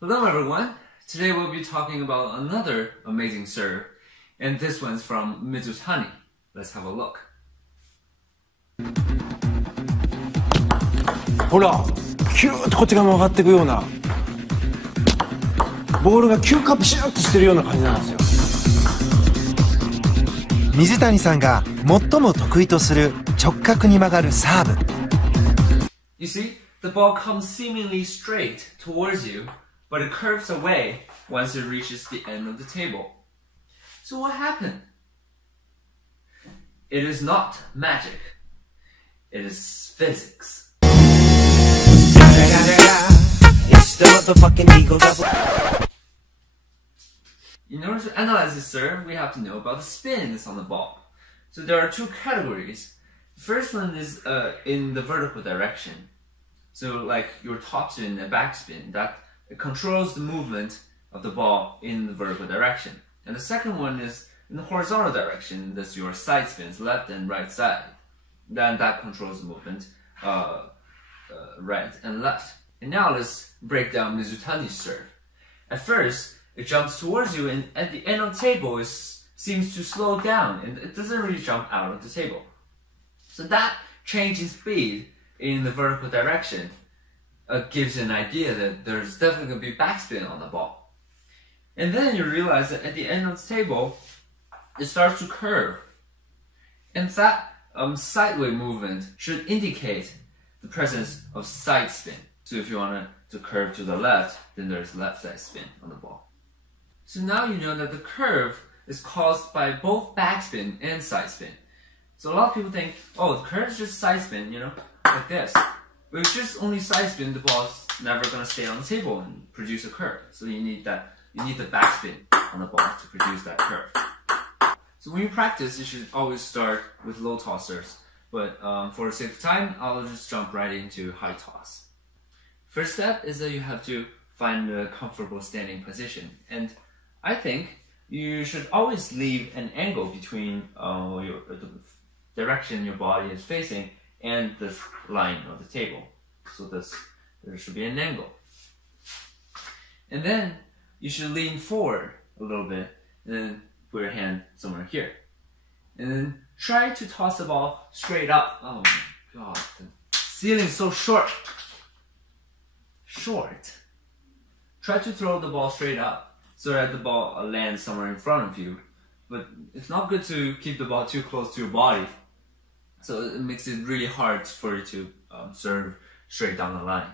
Hello everyone! Today we'll be talking about another amazing serve, and this one's from Mizutani. Let's have a look. ほら、キューッとこっち側も上がっていくようなボールが急カップシューッとしてるような感じなんですよ。水谷さんが最も得意とする直角に曲がるサーブ。You see, the ball comes seemingly straight towards you, but it curves away once it reaches the end of the table. So what happened? It is not magic. It is physics. It's the motherfucking Eagle Double. In order to analyze the serve, we have to know about the spins on the ball. So there are two categories. The first one is in the vertical direction. So like your top spin and back spin, that it controls the movement of the ball in the vertical direction. And the second one is in the horizontal direction. That's your side spins, left and right side. Then that controls the movement right and left. And now let's break down Mizutani's serve. At first, it jumps towards you, and at the end of the table, it seems to slow down, and it doesn't really jump out of the table. So that change in speed in the vertical direction gives you an idea that there's definitely going to be backspin on the ball. And then you realize that at the end of the table, it starts to curve. And that sideways movement should indicate the presence of side spin. So if you want to curve to the left, then there's left side spin on the ball. So now you know that the curve is caused by both backspin and side spin. So a lot of people think, oh, the curve is just side spin, you know, like this. But if it's just only side spin, the ball's never going to stay on the table and produce a curve. So you need the backspin on the ball to produce that curve. So when you practice, you should always start with low tossers. But for the sake of time, I'll just jump right into high toss. First step is that you have to find a comfortable standing position. And I think you should always leave an angle between the direction your body is facing and this line of the table. So there should be an angle. And then you should lean forward a little bit and then put your hand somewhere here. And then try to toss the ball straight up. Oh my god, the ceiling's so short. Try to throw the ball straight up so that the ball lands somewhere in front of you. But it's not good to keep the ball too close to your body. So it makes it really hard for you to serve straight down the line,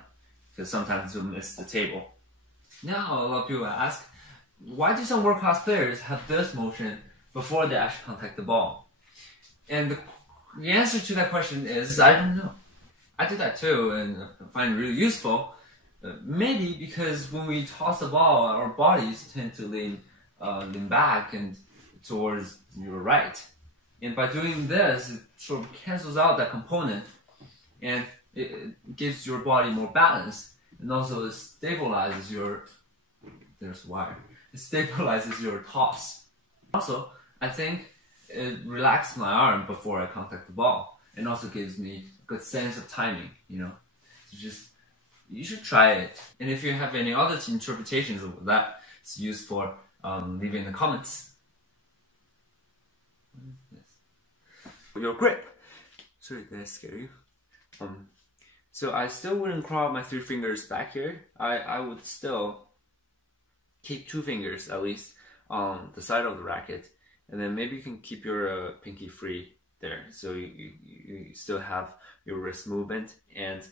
because sometimes you'll miss the table. Now a lot of people ask, why do some world-class players have this motion before they actually contact the ball? And the answer to that question is, I don't know. I do that too, and I find it really useful. Maybe because when we toss the ball, our bodies tend to lean back and towards your right. And by doing this, it sort of cancels out that component, and it gives your body more balance, and also it stabilizes your, there's wire, it stabilizes your toss. Also, I think it relaxes my arm before I contact the ball, and also gives me a good sense of timing, you know. So you should try it. And if you have any other interpretations of that, it's useful leave in the comments. What is this? Your grip. Sorry, did I scare you? So I still wouldn't crawl my 3 fingers back here. I would still keep 2 fingers at least on the side of the racket, and then maybe you can keep your pinky free there, so you still have your wrist movement, and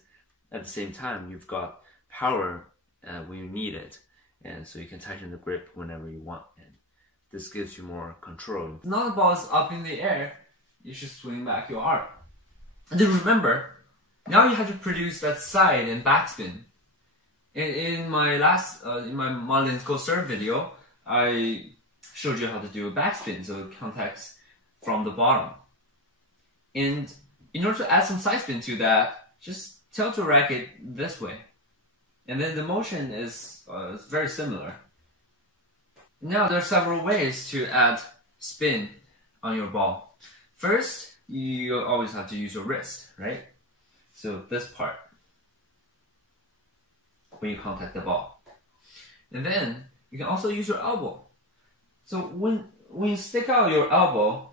at the same time you've got power when you need it, and so you can tighten the grip whenever you want, and this gives you more control. Now the ball is up in the air, you should swing back your arm. And then remember, now you have to produce that side and backspin. In my last, in my modeling go serve video, I showed you how to do a backspin, so it contacts from the bottom. And in order to add some side spin to that, just tilt the racket this way. And then the motion is very similar. Now there are several ways to add spin on your ball. First, you always have to use your wrist, right? So this part, when you contact the ball. And then you can also use your elbow. So when you stick out your elbow,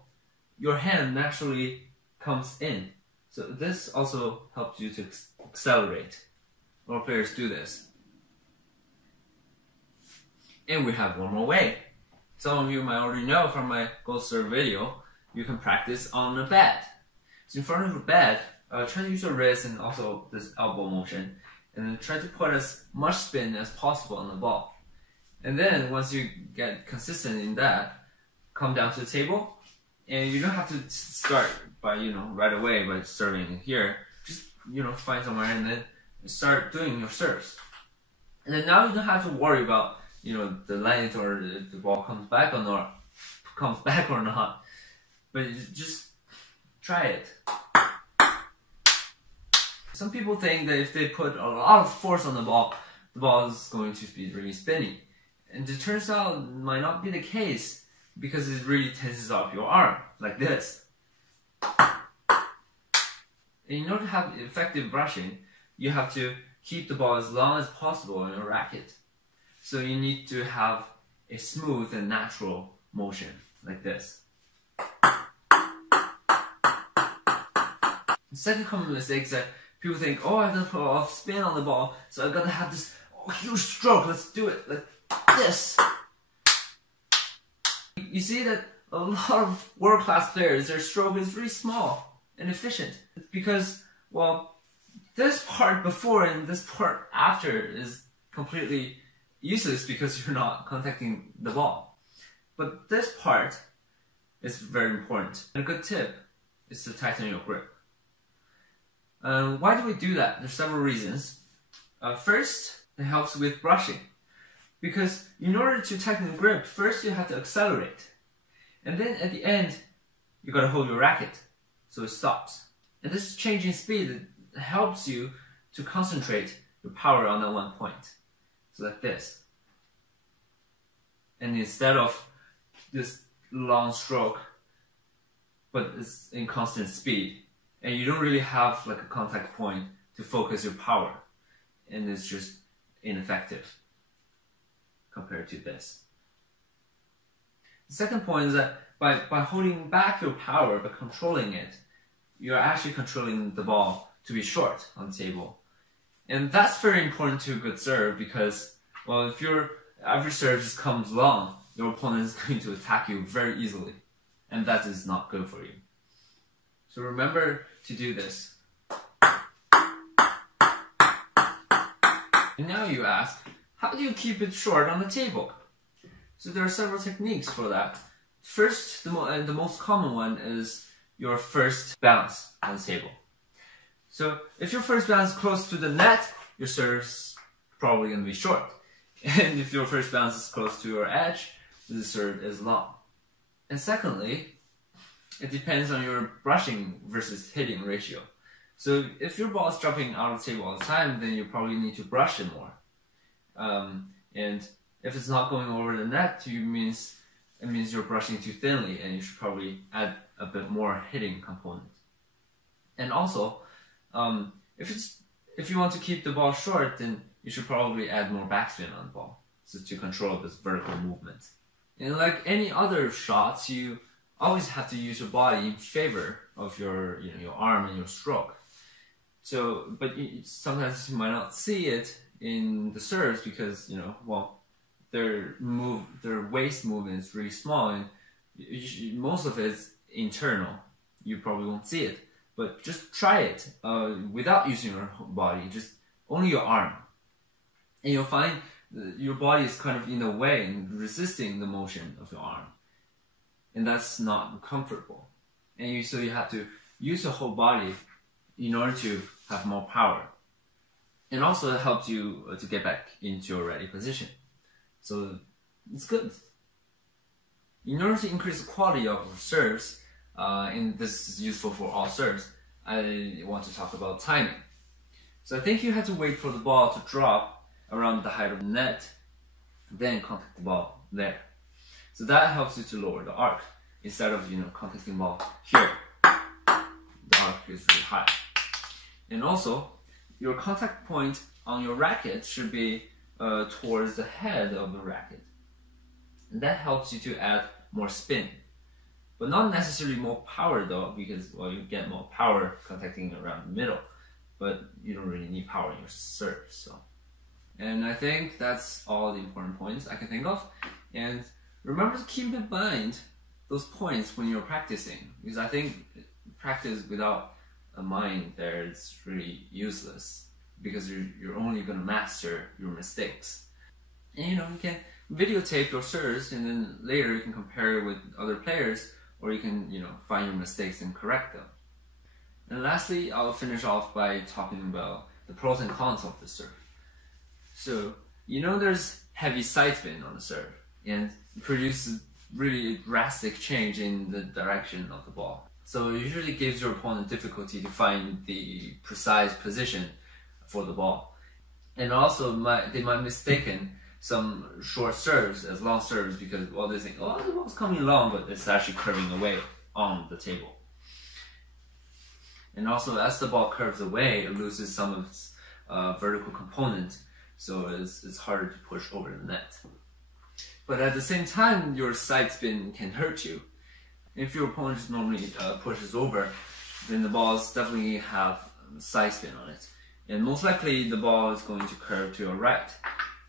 your hand naturally comes in. So this also helps you to accelerate. All players do this. And we have one more way. Some of you might already know from my goal serve video, you can practice on a bed. So in front of a bed, try to use your wrist and also this elbow motion, and then try to put as much spin as possible on the ball. And then once you get consistent in that, come down to the table, and you don't have to start by right away by serving here. Just find somewhere and then start doing your serves. And then now you don't have to worry about the length or if the ball comes back or not. But just try it. Some people think that if they put a lot of force on the ball is going to be really spinny. And it turns out it might not be the case because it really tenses up your arm, like this. And in order to have effective brushing, you have to keep the ball as long as possible on your racket. So you need to have a smooth and natural motion, like this. The second common mistake is that people think, oh, I'm gonna put a lot of spin on the ball, so I'm gonna have this huge stroke, let's do it like this. You see that a lot of world-class players, their stroke is really small and efficient. It's because, well, this part before and this part after is completely useless because you're not contacting the ball. But this part is very important. And a good tip is to tighten your grip. Why do we do that? There's several reasons. First, it helps with brushing. Because in order to tighten the grip, first you have to accelerate. And then at the end, you gotta hold your racket so it stops. And this change in speed helps you to concentrate your power on that one point. So like this. And instead of this long stroke, but it's in constant speed, and you don't really have like a contact point to focus your power, and it's just ineffective compared to this. The second point is that by holding back your power, by controlling it, you're actually controlling the ball to be short on the table. And that's very important to a good serve because, well, if your average serve just comes long, your opponent is going to attack you very easily. And that is not good for you. So remember to do this. And now you ask, how do you keep it short on the table? So there are several techniques for that. First, the most common one is your first bounce on the table. So if your first bounce is close to the net, your serve's probably going to be short. And if your first bounce is close to your edge, the serve is long. And secondly, it depends on your brushing versus hitting ratio. So if your ball is dropping out of the table all the time, then you probably need to brush it more. And if it's not going over the net, it means you're brushing too thinly, and you should probably add a bit more hitting component. And also, if you want to keep the ball short, then you should probably add more backspin on the ball, so to control this vertical movement. And like any other shots, you always have to use your body in favor of your arm and your stroke. So, but sometimes you might not see it in the serves because their waist movement is really small, and most of it is internal. You probably won't see it, but just try it without using your whole body, just only your arm, and you'll find your body is kind of in the way and resisting the motion of your arm, and that's not comfortable. And so you have to use your whole body in order to have more power, and also it helps you to get back into your ready position. So it's good. In order to increase the quality of serves, and this is useful for all serves, I want to talk about timing. So I think you have to wait for the ball to drop around the height of the net, then contact the ball there. So that helps you to lower the arc. Instead of contacting the ball here, the arc is really high. And also, your contact point on your racket should be towards the head of the racket. And that helps you to add more spin. But not necessarily more power though, because well, you get more power contacting around the middle, but you don't really need power in your serve. So, and I think that's all the important points I can think of. And remember to keep in mind those points when you're practicing, because I think practice without a mind there is really useless, because you're only going to master your mistakes. And you can videotape your serves, and then later you can compare it with other players, or you can find your mistakes and correct them. And lastly, I'll finish off by talking about the pros and cons of the serve. So there's heavy side spin on the serve, and it produces really drastic change in the direction of the ball. So it usually gives your opponent difficulty to find the precise position for the ball. And also they might mistaken some short serves as long serves, because they think, oh, the ball's coming long, but it's actually curving away on the table. And also as the ball curves away, it loses some of its vertical component, so it's harder to push over the net. But at the same time, your side spin can hurt you. If your opponent normally pushes over, then the balls definitely have side spin on it. And most likely the ball is going to curve to your right.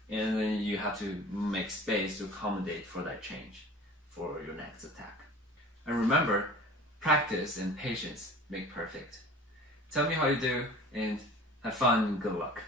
And then you have to make space to accommodate for that change for your next attack. And remember, practice and patience make perfect. Tell me how you do, and have fun and good luck.